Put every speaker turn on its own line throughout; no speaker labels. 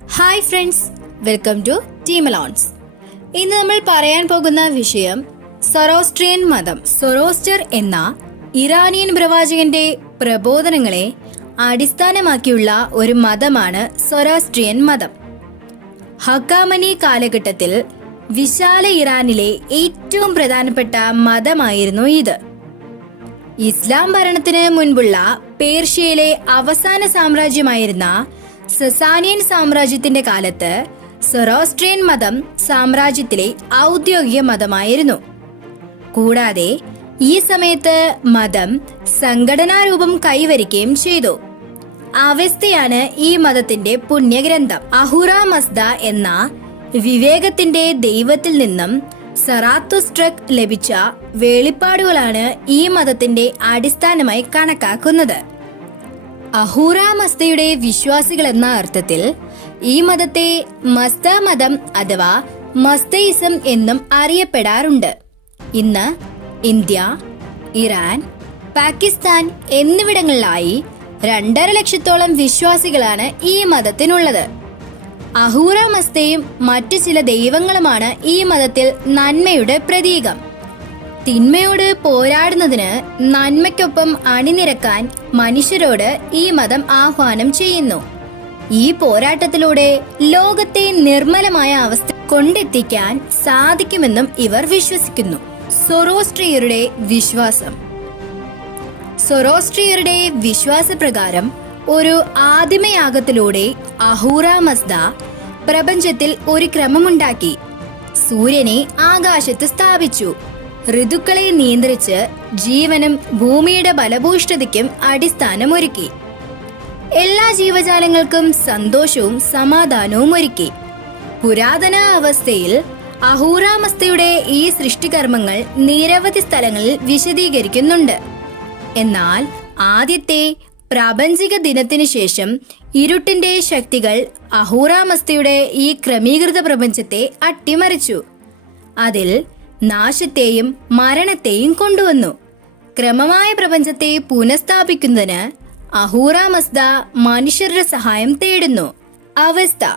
Hi friends welcome to team Alones ഇന്ന് നമ്മൾ പറയാൻ പോകുന്ന വിഷയം സൊറോസ്ട്രിയൻ മതം സൊറോസ്റ്റർ എന്ന ഇറാനിയൻ പ്രവാചകന്റെ പ്രബോധനങ്ങളെ അടിസ്ഥാനമാക്കിയുള്ള ഒരു മതമാണ് സൊറോസ്ട്രിയൻ മതം. ഹക്കാമനി കാലഘട്ടത്തിൽ വിശാല ഇറാനിലെ ഏറ്റവും പ്രധാനപ്പെട്ട മതമായിരുന്നു ഇത്. ഇസ്ലാം ഭരണത്തിന് മുൻപുള്ള പേർഷ്യയിലെ അവസാന സാമ്രാജ്യമായിരുന്ന സസാനിയൻ സാമ്രാജ്യത്തിന്റെ കാലത്ത് സൊറോസ്ട്രിയൻ മതം സാമ്രാജ്യത്തിലെ ഔദ്യോഗിക മതമായിരുന്നു. കൂടാതെ ഈ സമയത്ത് മതം സംഘടനാ രൂപം കൈവരിക്കുകയും ചെയ്തു. അവസ്ഥയാണ് ഈ മതത്തിന്റെ പുണ്യഗ്രന്ഥം. അഹുറ മസ്ദ എന്ന വിവേകത്തിന്റെ ദൈവത്തിൽ നിന്നും സറാത്തുസ്ട്രക് ലഭിച്ച വെളിപ്പാടുകളാണ് ഈ മതത്തിന്റെ അടിസ്ഥാനമായി കണക്കാക്കുന്നത്. അഹൂറ മസ്തയുടെ വിശ്വാസികൾ എന്ന അർത്ഥത്തിൽ ഈ മതത്തെ മസ്ത മതം അഥവാ മസ്തയിസം എന്നും അറിയപ്പെടാറുണ്ട്. ഇന്ന് ഇന്ത്യ ഇറാൻ പാകിസ്ഥാൻ എന്നിവിടങ്ങളിലായി രണ്ടര ലക്ഷത്തോളം വിശ്വാസികളാണ് ഈ മതത്തിനുള്ളത്. അഹൂറ മസ്തയും മറ്റു ചില ദൈവങ്ങളുമാണ് ഈ മതത്തിൽ നന്മയുടെ പ്രതീകം. തിന്മയോട് പോരാടുന്നതിന് നന്മയ്ക്കൊപ്പം അണിനിരക്കാൻ മനുഷ്യരോട് ഈ മതം ആഹ്വാനം ചെയ്യുന്നു. ഈ പോരാട്ടത്തിലൂടെ ലോകത്തെ നിർമ്മലമായ അവസ്ഥ കൊണ്ടെത്തിക്കാൻ സാധിക്കുമെന്നും ഇവർ വിശ്വസിക്കുന്നു. സൊറോസ്ട്രിയരുടെ വിശ്വാസം. സൊറോസ്ട്രിയരുടെ വിശ്വാസപ്രകാരം ഒരു ആദിമയാഗത്തിലൂടെ അഹൂറ മസ്ദ പ്രപഞ്ചത്തിൽ ഒരു ക്രമമുണ്ടാക്കി. സൂര്യനെ ആകാശത്ത് സ്ഥാപിച്ചു. ഋതുക്കളെ നിയന്ത്രിച്ച് ജീവനും ഭൂമിയുടെ ബലഭൂഷ്ഠതയ്ക്കും അടിസ്ഥാനമൊരുക്കി. എല്ലാ ജീവജാലങ്ങൾക്കും സന്തോഷവും സമാധാനവും ഒരുക്കി. പുരാതന അവസ്ഥയിൽ അഹൂറാമസ്തയുടെ ഈ സൃഷ്ടികർമ്മങ്ങൾ നിരവധി സ്ഥലങ്ങളിൽ വിശദീകരിക്കുന്നുണ്ട്. എന്നാൽ ആദ്യത്തെ പ്രാപഞ്ചിക ദിനത്തിനു ശേഷം ഇരുട്ടിന്റെ ശക്തികൾ അഹൂറാമസ്തയുടെ ഈ ക്രമീകൃത പ്രപഞ്ചത്തെ അട്ടിമറിച്ചു. അതിൽ നാശത്തെയും മരണത്തെയും കൊണ്ടുവന്നു. ക്രമമായ പ്രപഞ്ചത്തെ പുനഃസ്ഥാപിക്കുന്നതിന് അഹൂറ മസ്ദ മനുഷ്യരുടെ സഹായം തേടുന്നു. അവസ്ഥ.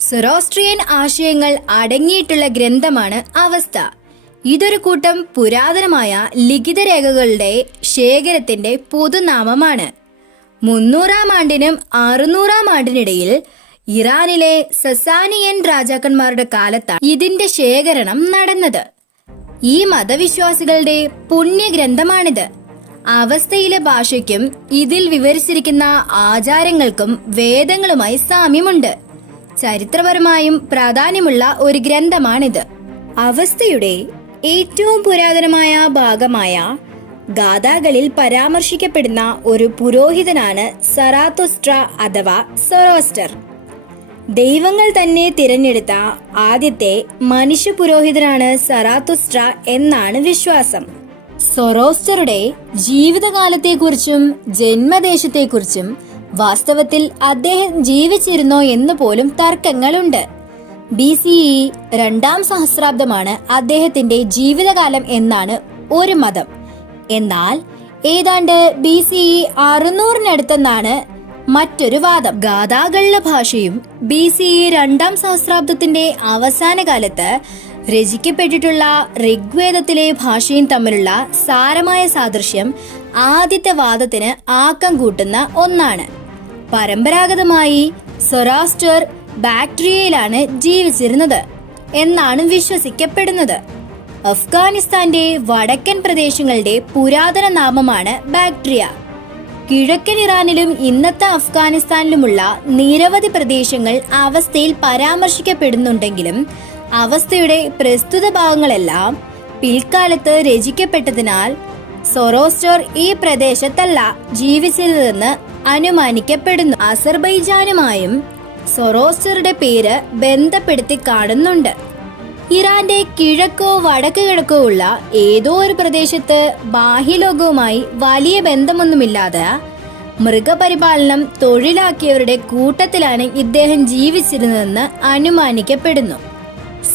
സൊറോസ്ട്രിയൻ ആശയങ്ങൾ അടങ്ങിയിട്ടുള്ള ഗ്രന്ഥമാണ് അവസ്ഥ. ഇതൊരു കൂട്ടം പുരാതനമായ ലിഖിത രേഖകളുടെ ശേഖരത്തിന്റെ പൊതുനാമമാണ്. മുന്നൂറാം ആണ്ടിനും അറുന്നൂറാം ആണ്ടിനിടയിൽ ഇറാനിലെ സസാനിയൻ രാജാക്കന്മാരുടെ കാലത്താണ് ഇതിന്റെ ശേഖരണം നടന്നത്. ഈ മതവിശ്വാസികളുടെ പുണ്യഗ്രന്ഥമാണിത്. അവസ്ഥയിലെ ഭാഷയ്ക്കും ഇതിൽ വിവരിച്ചിരിക്കുന്ന ആചാരങ്ങൾക്കും വേദങ്ങളുമായി സാമ്യമുണ്ട്. ചരിത്രപരമായും പ്രാധാന്യമുള്ള ഒരു ഗ്രന്ഥമാണിത്. അവസ്ഥയുടെ ഏറ്റവും പുരാതനമായ ഭാഗമായ ഗാഥാകളിൽ പരാമർശിക്കപ്പെടുന്ന ഒരു പുരോഹിതനാണ് സറാത്തോസ്ട്ര അഥവാ സൊറോസ്റ്റർ. ദൈവങ്ങൾ തന്നെ തിരഞ്ഞെടുത്ത ആദ്യത്തെ മനുഷ്യ പുരോഹിതനാണ് സറാത്തുസ്ട്ര എന്നാണ് വിശ്വാസം. സൊറോസ്റ്ററുടെ ജീവിതകാലത്തെക്കുറിച്ചും ജന്മദേശത്തെക്കുറിച്ചും വാസ്തവത്തിൽ അദ്ദേഹം ജീവിച്ചിരുന്നോ എന്ന് പോലും തർക്കങ്ങളുണ്ട്. ബി സി ഇ രണ്ടാം സഹസ്രാബ്ദമാണ് അദ്ദേഹത്തിന്റെ ജീവിതകാലം എന്നാണ് ഒരു മതം. എന്നാൽ ഏതാണ്ട് ബി സി ഇ അറുന്നൂറിനടുത്തെന്നാണ് മറ്റൊരു വാദം. ഗാഥാകളുടെ ഭാഷയും ബി സി ഇ രണ്ടാം സഹസ്രാബ്ദത്തിന്റെ അവസാന കാലത്ത് രചിക്കപ്പെട്ടിട്ടുള്ള ഋഗ്വേദത്തിലെ ഭാഷയും തമ്മിലുള്ള സാരമായ സാദൃശ്യം ആദ്യത്തെ വാദത്തിന് ആക്കം കൂട്ടുന്ന ഒന്നാണ്. പരമ്പരാഗതമായി സൊറാസ്റ്റർ ബാക്ടീരിയയിലാണ് ജീവിച്ചിരുന്നത് എന്നാണ് വിശ്വസിക്കപ്പെടുന്നത്. അഫ്ഗാനിസ്ഥാന്റെ വടക്കൻ പ്രദേശങ്ങളുടെ പുരാതന നാമമാണ് ബാക്ടീരിയ. കിഴക്കൻ ഇറാനിലും ഇന്നത്തെ അഫ്ഗാനിസ്ഥാനിലുമുള്ള നിരവധി പ്രദേശങ്ങൾ അവസ്ഥയിൽ പരാമർശിക്കപ്പെടുന്നുണ്ടെങ്കിലും അവസ്ഥയുടെ പ്രസ്തുത ഭാഗങ്ങളെല്ലാം പിൽക്കാലത്ത് രചിക്കപ്പെട്ടതിനാൽ സൊറോസ്റ്റോർ ഈ പ്രദേശത്തല്ല ജീവിച്ചിരുന്നതെന്ന് അനുമാനിക്കപ്പെടുന്നു. അസർബൈജാനുമായും സൊറോസ്റ്ററുടെ പേര് ബന്ധപ്പെടുത്തി കാണുന്നുണ്ട് ഇറാന്റെ കിഴക്കോ വടക്ക് കിഴക്കോ ഉള്ള ഏതോ ഒരു പ്രദേശത്ത് ബാഹ്യലോകവുമായി വലിയ ബന്ധമൊന്നുമില്ലാതെ മൃഗപരിപാലനം തൊഴിലാക്കിയവരുടെ കൂട്ടത്തിലാണ് ഇദ്ദേഹം ജീവിച്ചിരുന്നതെന്ന് അനുമാനിക്കപ്പെടുന്നു.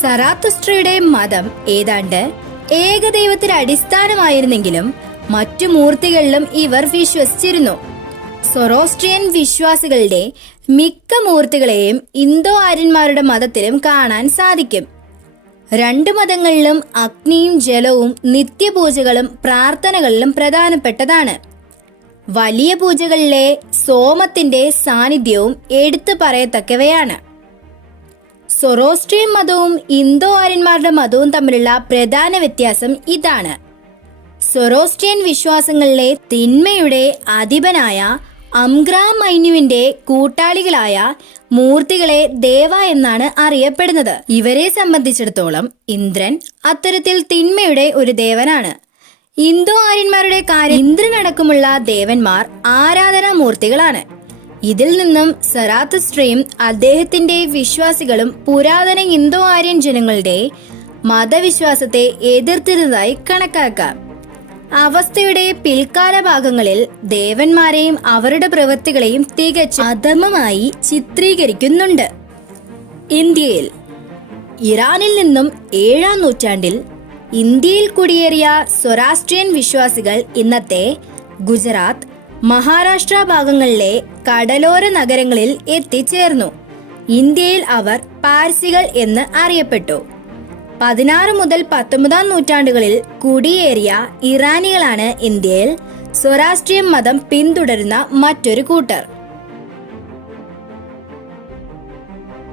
സറാത്തുസ്ട്രയുടെ മതം ഏതാണ്ട് ഏകദൈവത്തിന് അടിസ്ഥാനമായിരുന്നെങ്കിലും മറ്റു മൂർത്തികളിലും ഇവർ വിശ്വസിച്ചിരുന്നു. സൊറോസ്ട്രിയൻ വിശ്വാസികളുടെ മിക്ക മൂർത്തികളെയും ഇന്തോ ആര്യന്മാരുടെ മതത്തിലും കാണാൻ സാധിക്കും. രണ്ട് മതങ്ങളിലും അഗ്നിയും ജലവും നിത്യപൂജകളും പ്രാർത്ഥനകളിലും പ്രധാനപ്പെട്ടതാണ്. വലിയ പൂജകളിലെ സോമത്തിന്റെ സാന്നിധ്യവും എടുത്തു പറയത്തക്കവയാണ്. സൊറോസ്ട്രിയൻ മതവും ഇന്തോ ആര്യന്മാരുടെ മതവും തമ്മിലുള്ള പ്രധാന വ്യത്യാസം ഇതാണ്. സൊറോസ്ട്രിയൻ വിശ്വാസങ്ങളിലെ തിന്മയുടെ അധിപനായ അംഗ്രാമൈനുവിന്റെ കൂട്ടാളികളായ മൂർത്തികളെ ദേവ എന്നാണ് അറിയപ്പെടുന്നത്. ഇവരെ സംബന്ധിച്ചിടത്തോളം ഇന്ദ്രൻ അത്തരത്തിൽ തിന്മയുടെ ഒരു ദേവനാണ്. ഇന്തോ ആര്യന്മാരുടെ കാര്യം ഇന്ദ്രനടക്കമുള്ള ദേവന്മാർ ആരാധനാ മൂർത്തികളാണ്. ഇതിൽ നിന്നും സറാത്തസ്ട്രയും അദ്ദേഹത്തിന്റെ വിശ്വാസികളും പുരാതന ഇന്തോ ആര്യൻ ജനങ്ങളുടെ മതവിശ്വാസത്തെ എതിർത്തിരുന്നതായി കണക്കാക്കാം. അവസ്ഥയുടെ പിൽക്കാല ഭാഗങ്ങളിൽ ദേവന്മാരെയും അവരുടെ പ്രവൃത്തികളെയും തികച്ചും അധമമായി ചിത്രീകരിക്കുന്നുണ്ട്. ഇന്ത്യയിൽ ഇറാനിൽ നിന്നും ഏഴാം നൂറ്റാണ്ടിൽ ഇന്ത്യയിൽ കുടിയേറിയ സ്വരാഷ്ട്രീയൻ വിശ്വാസികൾ ഇന്നത്തെ ഗുജറാത്ത് മഹാരാഷ്ട്ര ഭാഗങ്ങളിലെ കടലോര നഗരങ്ങളിൽ എത്തിച്ചേർന്നു. ഇന്ത്യയിൽ അവർ പാർസികൾ എന്ന് അറിയപ്പെട്ടു. പതിനാറ് മുതൽ പത്തൊമ്പതാം നൂറ്റാണ്ടുകളിൽ കുടിയേറിയ ഇറാനികളാണ് ഇന്ത്യയിൽ സ്വരാഷ്ട്രീയ മതം പിന്തുടരുന്ന മറ്റൊരു കൂട്ടർ.